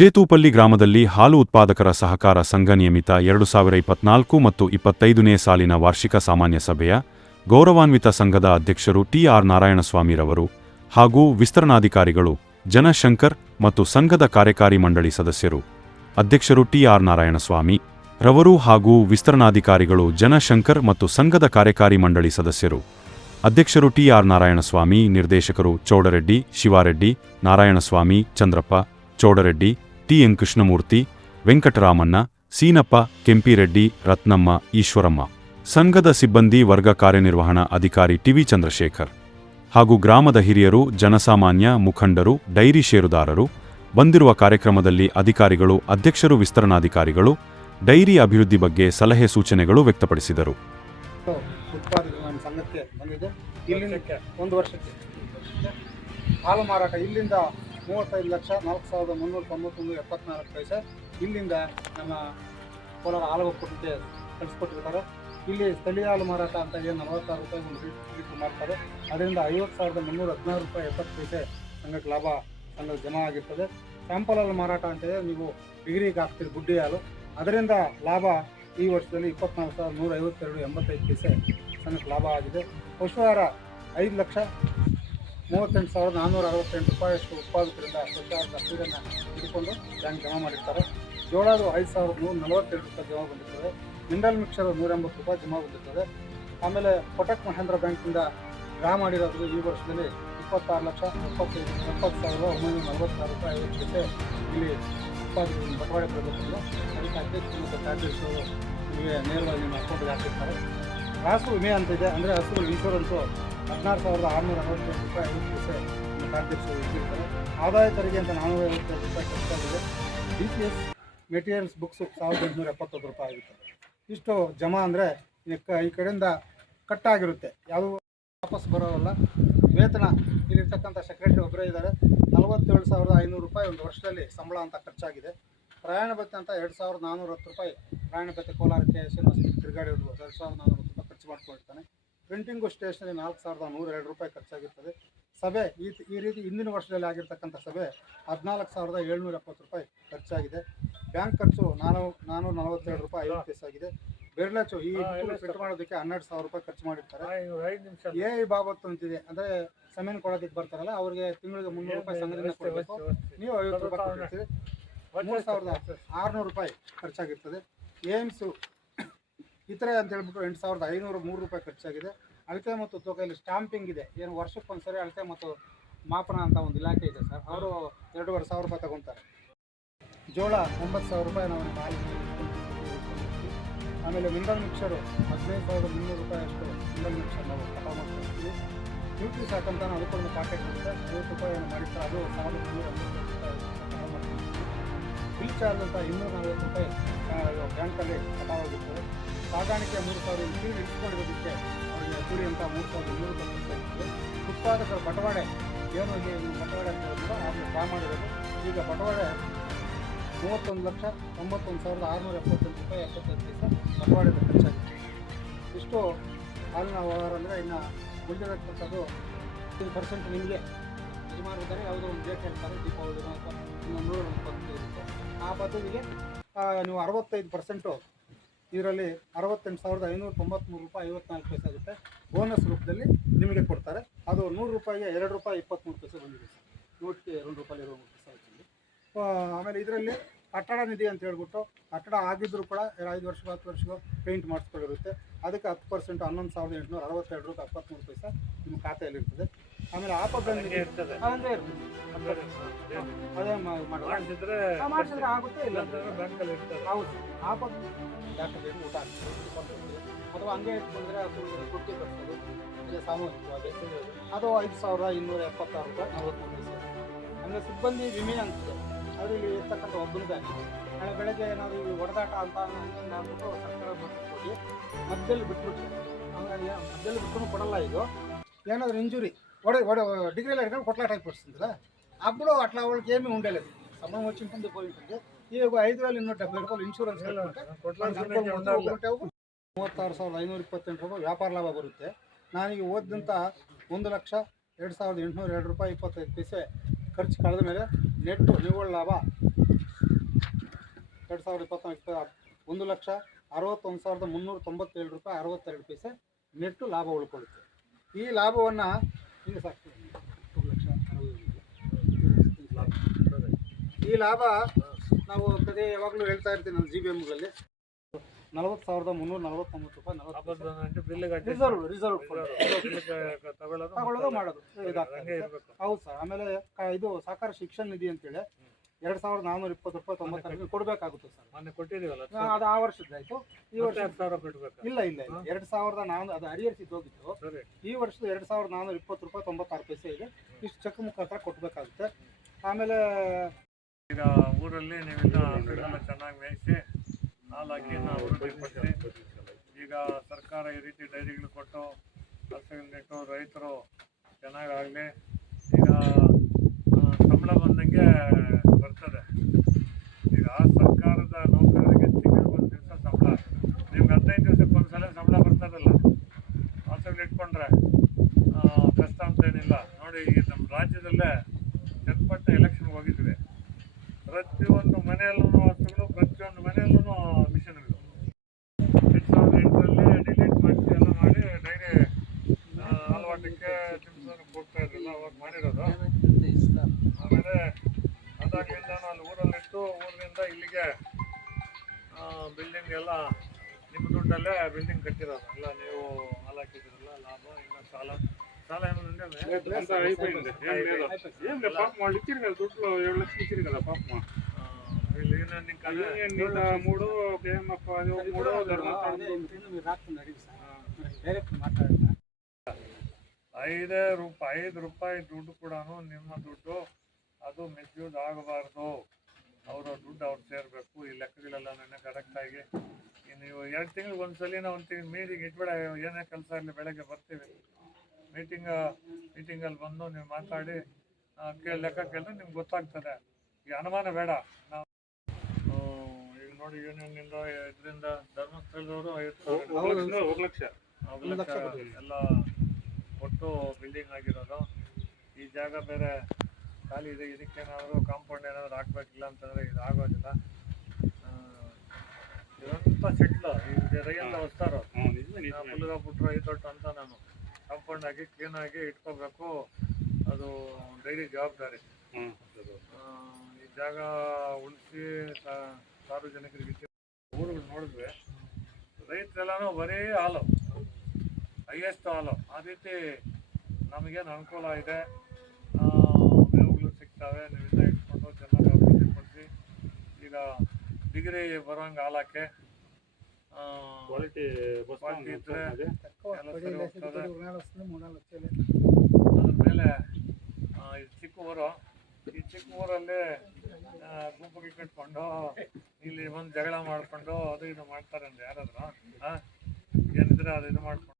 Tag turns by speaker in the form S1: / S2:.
S1: ಜೇತೂಪಲ್ಲಿ ಗ್ರಾಮದಲ್ಲಿ ಹಾಲು ಉತ್ಪಾದಕರ ಸಹಕಾರ ಸಂಘ ನಿಯಮಿತ ಎರಡು ಸಾವಿರ ಇಪ್ಪತ್ನಾಲ್ಕು ಮತ್ತು ಇಪ್ಪತ್ತೈದನೇ ಸಾಲಿನ ವಾರ್ಷಿಕ ಸಾಮಾನ್ಯ ಸಭೆಯ ಗೌರವಾನ್ವಿತ ಸಂಘದ ಅಧ್ಯಕ್ಷರು ಟಿಆರ್ ನಾರಾಯಣಸ್ವಾಮಿರವರು ಹಾಗೂ ವಿಸ್ತರಣಾಧಿಕಾರಿಗಳು ಜನಶಂಕರ್ ಮತ್ತು ಸಂಘದ ಕಾರ್ಯಕಾರಿ ಮಂಡಳಿ ಸದಸ್ಯರು, ಅಧ್ಯಕ್ಷರು ಟಿಆರ್ ನಾರಾಯಣಸ್ವಾಮಿ ರವರು ಹಾಗೂ ವಿಸ್ತರಣಾಧಿಕಾರಿಗಳು ಜನಶಂಕರ್ ಮತ್ತು ಸಂಘದ ಕಾರ್ಯಕಾರಿ ಮಂಡಳಿ ಸದಸ್ಯರು, ಅಧ್ಯಕ್ಷರು ಟಿಆರ್ ನಾರಾಯಣಸ್ವಾಮಿ, ನಿರ್ದೇಶಕರು ಚೌಡರೆಡ್ಡಿ, ಶಿವಾರೆಡ್ಡಿ, ನಾರಾಯಣಸ್ವಾಮಿ, ಚಂದ್ರಪ್ಪ, ಚೌಡರೆಡ್ಡಿ ಟಿಎನ್ ಕೃಷ್ಣಮೂರ್ತಿ, ವೆಂಕಟರಾಮಣ್ಣ, ಸೀನಪ್ಪ, ಕೆಂಪಿರೆಡ್ಡಿ, ರತ್ನಮ್ಮ, ಈಶ್ವರಮ್ಮ. ಸಂಘದ ಸಿಬ್ಬಂದಿ ವರ್ಗ ಕಾರ್ಯನಿರ್ವಹಣಾ ಅಧಿಕಾರಿ ಟಿವಿ ಚಂದ್ರಶೇಖರ್. ಹಾಗೂ ಗ್ರಾಮದ ಹಿರಿಯರು, ಜನಸಾಮಾನ್ಯ, ಮುಖಂಡರು, ಡೈರಿ ಷೇರುದಾರರು. ಬಂದಿರುವ ಕಾರ್ಯಕ್ರಮದಲ್ಲಿ ಅಧಿಕಾರಿಗಳು, ಅಧ್ಯಕ್ಷರು, ವಿಸ್ತರಣಾಧಿಕಾರಿಗಳು, ಡೈರಿ ಅಭಿವೃದ್ಧಿ ಬಗ್ಗೆ ಸಲಹೆ ಸೂಚನೆಗಳು ವ್ಯಕ್ತಪಡಿಸಿದರು.
S2: ಒಂದು ವರ್ಷಕ್ಕೆ. ಹಾಲು ಮಾರಾಟ ಇಲ್ಲಿಂದ ಮೂವತ್ತೈದು ಲಕ್ಷ, ನಾಲ್ಕು ಸಾವಿರದ ಮುನ್ನೂರ ತೊಂಬತ್ತೊಂದು ಎಪ್ಪತ್ನಾಲ್ಕು ಪೈಸೆ ಇಲ್ಲಿಂದ ನಮ್ಮ ಕೋಲಾರ ಹಾಲು ಒಕ್ಕೂಟಕ್ಕೆ ಕಳಿಸ್ಕೊಟ್ಟಿರ್ತಾರೆ. ಇಲ್ಲಿ ಸ್ಥಳೀಯ ಹಾಲು ಮಾರಾಟ ಅಂತ ಏನು ನಲವತ್ತಾರು ರೂಪಾಯಿ ಒಂದು ಲೀಟ್ರ್ ಮಾಡ್ತಾರೆ ಅದರಿಂದ ಐವತ್ತು ಸಾವಿರದ ಮುನ್ನೂರ ಹದಿನಾರು ರೂಪಾಯಿ ಎಪ್ಪತ್ತು ಪೈಸೆ ಸಂಘಕ್ಕೆ ಲಾಭ ಸಂಘಕ್ಕೆ ಜಮಾ ಆಗಿರ್ತದೆ. ಸ್ಯಾಂಪಲ್ ಹಾಲು ಮಾರಾಟ ಅಂತ ಹೇಳಿ ನೀವು ಡಿಗ್ರಿಗೆ ಹಾಕ್ತೀರಿ ಗುಡ್ಡಿ ಹಾಲು. ಅದರಿಂದ ಲಾಭ ಈ ವರ್ಷದಲ್ಲಿ ಇಪ್ಪತ್ನಾಲ್ಕು ಸಾವಿರದ ನೂರ ಐವತ್ತೆರಡು ಎಂಬತ್ತೈದು ಪೈಸೆ ಸಂಘಕ್ಕೆ ಲಾಭ ಆಗಿದೆ. ಪಶುಹಾರ ಐದು ಲಕ್ಷ ಮೂವತ್ತೆಂಟು ಸಾವಿರದ ನಾನ್ನೂರ ಅರವತ್ತೆಂಟು ರೂಪಾಯಿಯಷ್ಟು ಉತ್ಪಾದಕರಿಂದ ಸರ್ಕಾರದ ರಸೀದನ್ನು ಹಿಡ್ಕೊಂಡು ಬ್ಯಾಂಕ್ ಜಮಾ ಮಾಡಿರ್ತಾರೆ. ಜೋಳದು ಐದು ಸಾವಿರದ ನೂರ ನಲವತ್ತೆರಡು ರೂಪಾಯಿ ಜಮಾ ಬಂದಿರ್ತದೆ. ಮಿನರಲ್ ಮಿಕ್ಸರ್ ನೂರ ಎಂಬತ್ತು ರೂಪಾಯಿ ಜಮಾ ಬಂದಿರ್ತದೆ. ಆಮೇಲೆ ಕೊಟಕ್ ಮಹೇಂದ್ರ ಬ್ಯಾಂಕಿಂದ ಡ್ರಾ ಮಾಡಿರೋದು ಈ ವರ್ಷದಲ್ಲಿ ಇಪ್ಪತ್ತಾರು ಲಕ್ಷ ಎಪ್ಪತ್ತೈದು ಎಪ್ಪತ್ತು ಸಾವಿರದ ಒಂಬೈನೂರ ನಲವತ್ತಾರು ರೂಪಾಯಿ ಐವತ್ತು ಪೈಸೆ ಇಲ್ಲಿ ಉತ್ಪಾದಕರು ಬಟವಾಡೆ ಬರಬೇಕಲ್ಲ ಅದಕ್ಕೆ ಅಧ್ಯಕ್ಷರು ಮತ್ತು ಕಾರ್ಯದರ್ಶಿಗಳು ನಿಮಗೆ ನೇರವಾಗಿ ನಿಮ್ಮ ಅಕೌಂಟ್ಗೆ ಹಾಕಿರ್ತಾರೆ. ರಾಸು ವಿಮೆ ಅಂತ ಇದೆ. ಅಂದರೆ ಹಸುಗಳು ಇನ್ಶೂರೆನ್ಸು ಹದಿನಾರು ಸಾವಿರದ ಆರುನೂರ ಅರವತ್ತೆಂಟು ರೂಪಾಯಿ ಐದು ಪೈಸೆ ನಮ್ಮ ಕಾರ್ಯದರ್ಶಿ ಇಟ್ಟಿರ್ತಾರೆ ಆದಾಯ ತೆರಿಗೆ ಅಂತ ನಾನ್ನೂರ ಐವತ್ತೈದು ರೂಪಾಯಿ. ಖರ್ಚಾಗಿದೆ D C S materials books ಸಾವಿರದ ಎಂಟುನೂರ ಎಪ್ಪತ್ತೊಂದು ರೂಪಾಯಿ ಆಗುತ್ತೆ ಇಷ್ಟು ಜಮಾ ಅಂದರೆ, ಈ ಕಡೆಯಿಂದ ಕಟ್ಟಾಗಿರುತ್ತೆ. ಯಾವುದೂ ವಾಪಸ್ ಬರೋವಲ್ಲ ವೇತನ ಇಲ್ಲಿರ್ತಕ್ಕಂಥ ಸೆಕ್ರೆಟರಿ ಒಬ್ಬರೇ ಇದ್ದಾರೆ. ನಲವತ್ತೇಳು ಸಾವಿರದ ಐನೂರು ರೂಪಾಯಿ ಒಂದು ವರ್ಷದಲ್ಲಿ ಸಂಬಳ ಅಂತ ಖರ್ಚಾಗಿದೆ ಪ್ರಯಾಣ ಭತ್ಯೆ ಅಂತ ಎರಡು ಸಾವಿರದ ನಾನ್ನೂರ ಹತ್ತು ರೂಪಾಯಿ, ಪ್ರಯಾಣ ಭತ್ಯೆ ಕೋಲಾರಕ್ಕೆ ಶ್ರೀನಿವಾಸ ತಿರುಗಾಡಿರೋದು ಎರಡು ಸಾವಿರದ ನಾನ್ನೂರು ರೂಪಾಯಿ ಖರ್ಚು ಮಾಡ್ಕೊಂಡಿರ್ತಾನೆ ಪ್ರಿಂಟಿಂಗು ಸ್ಟೇಷನರಿ ನಾಲ್ಕು ಸಾವಿರದ ನೂರ ಎರಡು ರೂಪಾಯಿ ಖರ್ಚಾಗಿರ್ತದೆ. ಸಭೆ ಈ ಈ ರೀತಿ ಹಿಂದಿನ ವರ್ಷದಲ್ಲಿ ಆಗಿರ್ತಕ್ಕಂಥ ಸಭೆ ಹದಿನಾಲ್ಕು ಸಾವಿರದ ಏಳ್ನೂರ ಎಪ್ಪತ್ತು ರೂಪಾಯಿ ಖರ್ಚಾಗಿದೆ. ಬ್ಯಾಂಕ್ ಖರ್ಚು ನಾನು ನಾನೂರ ನಲವತ್ತೆರಡು ರೂಪಾಯಿ ಐವತ್ತು ಪೈಸಾಗಿದೆ ಬೆರ್ಲಚ್ಚು ಈ ಫಿಟ್ ಮಾಡೋದಕ್ಕೆ ಹನ್ನೆರಡು ಸಾವಿರ ರೂಪಾಯಿ ಖರ್ಚು ಮಾಡಿರ್ತಾರೆ. ಎ ಐ ಬಾಬತ್ತು ಅಂತಿದೆ. ಅಂದರೆ ಸಮೀನ್ ಕೊಡೋದಕ್ಕೆ ಬರ್ತಾರಲ್ಲ ಅವರಿಗೆ ತಿಂಗಳಿಗೆ ಮುನ್ನೂರು ರೂಪಾಯಿ ಸಂಘದಿಂದ ಕೊಡಬೇಕು. ನೀವು ಐವತ್ತು ರೂಪಾಯಿ ಕೊಟ್ಟಿರ್ತೀರಿ. ಮೂರು ಸಾವಿರದ ಆರುನೂರು ರೂಪಾಯಿ ಖರ್ಚಾಗಿರ್ತದೆ. ಏಮ್ಸು ಇತರೆ ಅಂತ ಹೇಳ್ಬಿಟ್ಟು ಎಂಟು ಸಾವಿರದ ಐನೂರು ಮೂರು ರೂಪಾಯಿ ಖರ್ಚಾಗಿದೆ. ಅಳತೆ ಮತ್ತು ತೂಕದಲ್ಲಿ ಸ್ಟಾಂಪಿಂಗ್ ಇದೆ. ಏನು ವರ್ಷಕ್ಕೊಂದ್ಸರಿ ಅಳತೆ ಮತ್ತು ಮಾಪನ ಅಂತ ಒಂದು ಇಲಾಖೆ ಇದೆ ಸರ್. ಅವರು ಎರಡೂವರೆ ಸಾವಿರ ರೂಪಾಯಿ ತಗೊತಾರೆ. ಜೋಳ ಒಂಬತ್ತು ಸಾವಿರ ರೂಪಾಯಿ ನಾವು ಆಮೇಲೆ ಮಿನರಲ್ ಮಿಕ್ಸರು ಹದಿನೈದು ಸಾವಿರದ ಮುನ್ನೂರು ರೂಪಾಯಿ ಅಷ್ಟು ಮಿನರಲ್ ಮಿಕ್ಸರ್ ನಾವು ಕಟಾವು ಮಾಡ್ಕೊಳ್ತೀವಿ. ಡ್ಯೂಟಿ ಸಾಕಂತ ನಾವು ಅದಕ್ಕೊಂದು ಪ್ಯಾಕೆಟ್ ಬರುತ್ತೆ ಐವತ್ತು ರೂಪಾಯಿ ಮಾಡಿರ್ತಾರೆ. ಅದು ಸಾವಿರದ ಮುನ್ನೂರ ಐವತ್ತು ರೂಪಾಯಿ ಮಾಡ್ಕೊಳ್ತೀವಿ. ಬಿಲ್ ಚಾರ್ಜ್ ಅಂತ ಇನ್ನೂರ ನಲವತ್ತು ರೂಪಾಯಿ ಬ್ಯಾಂಕಲ್ಲಿ ಕಟಾವಾಗಿರ್ತದೆ ಸಾಗಾಣಿಕೆ ಮೂರು ಸಾವಿರ ಕೀಳು ಇಟ್ಕೊಂಡಿರೋದಕ್ಕೆ ಅವರಿಗೆ ಅಂತ ಮೂರು ಸಾವಿರದ ಇನ್ನೂರು ರೂಪಾಯಿ ಉತ್ಪಾದಕರ ಬಟವಾಡೆ ಏನು ಇಲ್ಲಿ ಬಟವಾಡೆ ಅಂತ ಅದನ್ನು ಡ್ರಾ ಮಾಡಿರೋದು. ಈಗ ಬಟವಾಡೆ ಮೂವತ್ತೊಂದು ಲಕ್ಷ ತೊಂಬತ್ತೊಂದು ಸಾವಿರದ ಆರುನೂರ ಎಪ್ಪತ್ತೆಂಟು ರೂಪಾಯಿ, ಎಪ್ಪತ್ತೈದು ಪೈಸೆ ಬಟವಾಡೆದ ಖರ್ಚಾಗಿದೆ. ಇಷ್ಟು ಹಾಲಿನ ವ್ಯವಹಾರ ಅಂದರೆ ಇನ್ನು ಉಳಿದಿರತಕ್ಕಂಥದ್ದು ಫಿಫ್ಟೀನ್ ಪರ್ಸೆಂಟ್ ನಿಮಗೆ. ಯಜಮಾನರಿದ್ದಾರೆ, ಯಾವುದೋ ಒಂದು ಡೇಟ್ ಹೇಳ್ತಾರೆ, ದೀಪಾವಳಿ ಅಥವಾ ಇನ್ನೊಂದು ನೂರ ಇರುತ್ತೆ. ಆ ಪದ್ಧತಿಗೆ ನೀವು ಅರವತ್ತೈದು ಪರ್ಸೆಂಟು ಇದರಲ್ಲಿ ಅರವತ್ತೆಂಟು ಸಾವಿರದ ಐನೂರ ತೊಂಬತ್ತ್ಮೂರು ರೂಪಾಯಿ ಐವತ್ನಾಲ್ಕು ಪೈಸೆ ಆಗುತ್ತೆ. ಬೋನಸ್ ರೂಪದಲ್ಲಿ ನಿಮಗೆ ಕೊಡ್ತಾರೆ. ಅದು ನೂರು ರೂಪಾಯಿಗೆ ಎರಡು ರೂಪಾಯಿ ಇಪ್ಪತ್ತ್ಮೂರು ಪೈಸೆ ಬಂದಿದೆ ಸರ್. ನೋಟಿಗೆ ಎರಡು ರೂಪಾಯಿ ಇರೋ ಆಗುತ್ತೆ ಆಮೇಲೆ ಇದರಲ್ಲಿ ಕಟ್ಟಡ ನಿಧಿ ಅಂತ ಹೇಳ್ಬಿಟ್ಟು ಕಟ್ಟಡ ಆಗಿದ್ದರೂ ಕೂಡ ಐದು ವರ್ಷ ಹತ್ತು ವರ್ಷಕ್ಕೂ ಪೇಂಟ್ ಮಾಡಿಸ್ಕೊಂಡಿರುತ್ತೆ. ಅದಕ್ಕೆ ಹತ್ತು ಪರ್ಸೆಂಟ್ ಹನ್ನೊಂದು ಸಾವಿರದ ಎಂಟುನೂರ ಅರವತ್ತೆರಡು ರೂಪಾಯಿ ಎಪ್ಪತ್ತ್ಮೂರು ಪೈಸೆ ನಿಮ್ಮ ಖಾತೆಯಲ್ಲಿ ಇರ್ತದೆ ಆಮೇಲೆ ಆಪದ ನಿಧಿ
S3: ಇರ್ತದೆ.
S2: ಹಂಗೆ ಇರ್ತದೆ. ಅದೇ
S3: ಮಾಡಿಸಿದ್ರೆ
S2: ಮಾಡಿಸಿದ್ರೆ ಆಗುತ್ತೆ ಇಲ್ಲ
S3: ಇಲ್ಲಾಂದ್ರೆ ಬ್ಯಾಂಕಲ್ಲಿ ಇರ್ತದೆ.
S2: ಹೌದು. ಆಪ ಡಾಕ್ಟರ್ ಊಟ ಹಾಕ್ಸ್ಬೋದು. ಅಥವಾ ಹಂಗೆ ಇಟ್ಕೊಂಡ್ರೆ ಅದು ತುಟ್ಟಿ ಕಟ್ಸೋದು ಇಲ್ಲ ಸಾಮೂಹಿಕವಾಗಿ ಅದು ಐದು ಸಾವಿರದ ಇನ್ನೂರ ಎಪ್ಪತ್ತಾರು ರೂಪಾಯಿ ನಲವತ್ತ್ಮೂರು ಪೈಸೆ ಆಮೇಲೆ ಸಿಬ್ಬಂದಿ ವಿಮೆ ಅಂತಿದೆ. ಅದು ಇಲ್ಲಿ ಇರ್ತಕ್ಕಂಥ ಒಬ್ಬನಿಗಾಗಿ ನಾಳೆ ಬೆಳಗ್ಗೆ ಏನಾದರೂ ಈ ಹೊಡೆದಾಟ ಅಂತ ಹಂಗಂಗೆ ಆಗ್ಬಿಟ್ಟು ಸರ್ಕಾರ ಕೊಟ್ಟು ಮಧ್ಯದಲ್ಲಿ ಬಿಟ್ಬಿಟ್ಟು ಮಧ್ಯದಲ್ಲಿ ಬಿಟ್ಟು ಕೊಡಲ್ಲ ಇದು. ಏನಾದರೂ ಇಂಜುರಿ వడ వడ డిగ్రీలో అడిగిన కొట్లాట అయిపోతుంది కదా అప్పుడు అట్లా వాళ్ళకి ఏమీ ఉండలేదు సంబంధం వచ్చి ఉంటుంది పోయింటుంది ఈ ఐదు వేల
S3: ఎన్నో
S2: ಮೂವತ್ತಾರು ಸಾವಿರದ ಐನೂರ ಇಪ್ಪತ್ತೆಂಟು ರೂಪಾಯಿ ವ್ಯಾಪಾರ ಲಾಭ ಬರುತ್ತೆ. ನಾನೀಗ ಓದಿದಂಥ ಒಂದು ಲಕ್ಷ ಎರಡು ಸಾವಿರದ ಎಂಟುನೂರ ಎರಡು ರೂಪಾಯಿ ಇಪ್ಪತ್ತೈದು ಪೈಸೆ ಖರ್ಚು ಕಳೆದ ಮೇಲೆ ನೆಟ್ಟು ನಿವ್ವಳ ಲಾಭ ಎರಡು ಸಾವಿರದ ಇಪ್ಪತ್ನಾಲ್ಕು ಒಂದು ಲಕ್ಷ ಅರವತ್ತೊಂದು ಸಾವಿರದ ಮುನ್ನೂರ ತೊಂಬತ್ತೇಳು ರೂಪಾಯಿ ಅರವತ್ತೆರಡು ಪೈಸೆ ನೆಟ್ಟು ಲಾಭ ಉಳ್ಕೊಳ್ಳುತ್ತೆ ಈ ಲಾಭವನ್ನು ಈಗ ಸಾಕು ಒಂದು ಲಕ್ಷ ಅರವತ್ತು. ಈ ಲಾಭ ನಾವು ಕದೇ ಯಾವಾಗಲೂ ಹೇಳ್ತಾ ಇರ್ತೀನಿ ನಾನು ಜಿ ಬಿ ಎಮ್ಗಳಲ್ಲಿ ನಲವತ್ತು ಸಾವಿರದ ಮುನ್ನೂರ ನಲವತ್ತೊಂಬತ್ತು ರೂಪಾಯಿ ನಲವತ್ತು ರಿಸರ್ವ್ ರಿಸರ್ವ್
S3: ತಗೊಳ್ಳೋದು
S2: ಮಾಡೋದು. ಹೌದು ಸರ್. ಆಮೇಲೆ ಇದು ಸಹಕಾರ ಶಿಕ್ಷಣ ನಿಧಿ ಅಂತೇಳಿ. ಎರಡು ಸಾವಿರದ ನಾನ್ನೂರ ಇಪ್ಪತ್ತು ರೂಪಾಯಿ ತೊಂಬತ್ತಾರು ಕೊಡಬೇಕಾಗುತ್ತೆ ಸರ್.
S3: ಮೊನ್ನೆ ಕೊಟ್ಟಿದೀವಲ್ಲ
S2: ಅದು ಆ ವರ್ಷದ್ದಾಯ್ತು ಈ ವರ್ಷ
S3: ಹತ್ತು ಸಾವಿರ ಕಟ್ಬೇಕು
S2: ಇಲ್ಲ ಇಲ್ಲ ಇಲ್ಲ. ಎರಡು ಸಾವಿರದ ನಾನು ಅದು ಹರಿಹರಿಸಿದ್ದು ಹೋಗಿತ್ತು. ಈ ವರ್ಷದ ಎರಡು ಸಾವಿರದ ನಾನ್ನೂರ ಇಪ್ಪತ್ತು ರೂಪಾಯಿ ತೊಂಬತ್ತಾರು ಪೈಸೆ ಇದೆ. ಇಷ್ಟು ಚೆಕ್ ಮುಖಾಂತರ ಕೊಡಬೇಕಾಗುತ್ತೆ ಆಮೇಲೆ
S3: ಈಗ ಊರಲ್ಲಿ ನೀವೆಲ್ಲ ಹಸುಗಳೆಲ್ಲ ಚೆನ್ನಾಗಿ ಮೇಯಿಸಿ ಹಾಲಾಕಿ ಹಾಕಿ ನಾವು ಕೊಡ್ತೀವಿ ಈಗ ಸರ್ಕಾರ ಈ ರೀತಿ ಡೈರಿಗಳು ಕೊಟ್ಟು ಹಸುಗಳನ್ನಿಟ್ಟು ರೈತರು ಚೆನ್ನಾಗಾಗಲಿ. ಈಗ ಸಂಬಳ ಬಂದಂಗೆ ಬರ್ತದೆ ಈಗ ಸರ್ಕಾರದ ನೌಕರರಿಗೆ ತಿಂಗಳಿಗೆ ಒಂದು ದಿವಸ ಸಂಬಳ ನಿಮ್ಗೆ ಹದಿನೈದು ದಿವಸಕ್ಕೆ ಒಂದ್ಸಲ ಸಂಬಳ ಬರ್ತದಲ್ಲ ಹಸುಗಳು ಇಟ್ಕೊಂಡ್ರೆ ಆ, ಕಷ್ಟ ಅಂತ ಏನಿಲ್ಲ ನೋಡಿ ಈ ನಮ್ಮ ರಾಜ್ಯದಲ್ಲೇ ಚನ್ನಪಟ್ಟ ಎಲೆಕ್ಷನ್ಗೆ ಹೋಗಿದ್ವಿ ಪ್ರತಿಯೊಂದು ಮನೆಯಲ್ಲೂ ಹಸುಗಳು ಪ್ರತಿಯೊಂದು ಮನೆಯಲ್ಲೂ ಮಿಷನ್ಗಳು ಎರಡು ಸಾವಿರದ ಎಂಟರಲ್ಲಿ ಡಿಲೀಟ್ ಮಾಡಿಸಿ ಎಲ್ಲ ಮಾಡಿ ಡೈರಿ ಅಲವಾಟಕ್ಕೆ ತಿನ್ಸೋದಕ್ಕೆ ಹೋಗ್ತಾ ಇದ್ರಲ್ಲ ಅವಾಗ ಮಾಡಿರೋದು. ಆಮೇಲೆ ಅದಾಗಲಿಂದ ನಾನು ಊರಲ್ಲಿಟ್ಟು ಊರಿನಿಂದ ಇಲ್ಲಿಗೆ ಬಿಲ್ಡಿಂಗ್ ಎಲ್ಲ ನಿಮ್ಮ ದುಡ್ಡಲ್ಲೇ ಬಿಲ್ಡಿಂಗ್ ಕಟ್ಟಿರೋದು. ಎಲ್ಲ ನೀವು ಹಾಲು ಹಾಕಿದ್ರಲ್ಲ ಲಾಭ ಇನ್ನೂ ಸಾಲ. ಸಾಲ ಏನು
S4: ಪಾಪ
S2: ಮಾಡಿ ದುಡ್ಡು ಏಳು ಲಕ್ಷ ಇಚ್ಚಿರಿ ಪಾಪ ಮಾಡಿ ಐದ
S3: ಐದೇ ರೂಪಾಯಿ ಐದು ರೂಪಾಯಿ ದುಡ್ಡು ಕೂಡ ನಿಮ್ಮ ದುಡ್ಡು ಅದು ಮಿಸ್ಯೂಸ್ ಆಗಬಾರ್ದು. ಅವರ ದುಡ್ಡು ಅವ್ರು ಸೇರಬೇಕು. ಈ ಲೆಕ್ಕಗಳೆಲ್ಲ ನನ್ನ ಕರೆಕ್ಟಾಗಿ ನೀವು ಎರಡು ತಿಂಗಳಿಗೆ ಒಂದ್ಸಲಿನ ಒಂದು ತಿಂಗಳು ಮೀಟಿಂಗ್ ಇಟ್ಬೇಡ ಏನೇ ಕೆಲಸ ಇರಲಿ ಬೆಳಗ್ಗೆ ಬರ್ತೀವಿ. ಮೀಟಿಂಗ್ ಮೀಟಿಂಗಲ್ಲಿ ಬಂದು ನೀವು ಮಾತಾಡಿ ಲೆಕ್ಕ ಕೇಳಿದ್ರೆ ನಿಮ್ಗೆ ಗೊತ್ತಾಗ್ತದೆ. ಈ ಅನುಮಾನ ಬೇಡ. ನಾವು ನೋಡಿ ಯೂನಿಯನ್ ಇಂದ ಇದರಿಂದ ಧರ್ಮಸ್ಥಳದವರು ಐವತ್ತು ಎಲ್ಲ ಒಟ್ಟು ಬಿಲ್ಡಿಂಗ್ ಆಗಿರೋದು. ಈ ಜಾಗ ಬೇರೆ ಖಾಲಿ ಇದೆ. ಇದಕ್ಕೇನಾದರೂ ಕಾಂಪೌಂಡ್ ಏನಾದರೂ ಹಾಕ್ಬೇಕಿಲ್ಲ ಅಂತಂದ್ರೆ ಇದು ಆಗೋದಿಲ್ಲ. ಇದಂತ ಸೆಟ್ಲು ಈಗ ರೈಯಲ್ಲ ಹೊಸ್ತಾರೋ ಪುಲ್ಗ ಪುಟ್ರ ಐದು ಅಂತ ನಾನು. ಕಾಂಪೌಂಡ್ ಆಗಿ ಕ್ಲೀನಾಗಿ ಇಟ್ಕೋಬೇಕು. ಅದು ಡೈಲಿ ಜವಾಬ್ದಾರಿ. ಈ ಜಾಗ ಉಳಿಸಿ ಸಾರ್ವಜನಿಕರಿಗೆ ಊರುಗಳು ನೋಡಿದ್ವಿ ರೈತರೆಲ್ಲಾನು ಬರೀ ಹಾಲು ಹೈಯೆಸ್ಟ್ ಹಾಲು. ಆ ರೀತಿ ನಮಗೇನು ಅನುಕೂಲ ಇದೆ ಮೇವುಗಳು ಸಿಗ್ತವೆ ನೀವೆಲ್ಲ ಇಟ್ಕೊಂಡು ಚೆನ್ನಾಗಿ ಅಭಿವೃದ್ಧಿ ಪಡಿಸಿ ಈಗ ಡಿಗ್ರಿ ಬರೋಂಗೆ ಹಾಲಕ್ಕೆ
S2: ಕ್ವಾಲಿಟಿ ಕ್ವಾಲಿಟಿ
S3: ಅದ್ರ ಮೇಲೆ ಇದು ಚಿಕ್ಕ ಊರು ಈ ಚಿಕ್ಕ ಊರಲ್ಲಿ ಗುಂಪು ಕಟ್ಕೊಂಡು, ಇಲ್ಲಿ ಬಂದು ಜಗಳ ಮಾಡ್ಕೊಂಡು ಅದು ಇದು ಮಾಡ್ತಾರೆ ಅಂದ್ರೆ ಯಾರಾದ್ರು, ಆ? ಏನಿದ್ರೆ ಅದು ಇದು ಮಾಡ್ಕೊಂಡು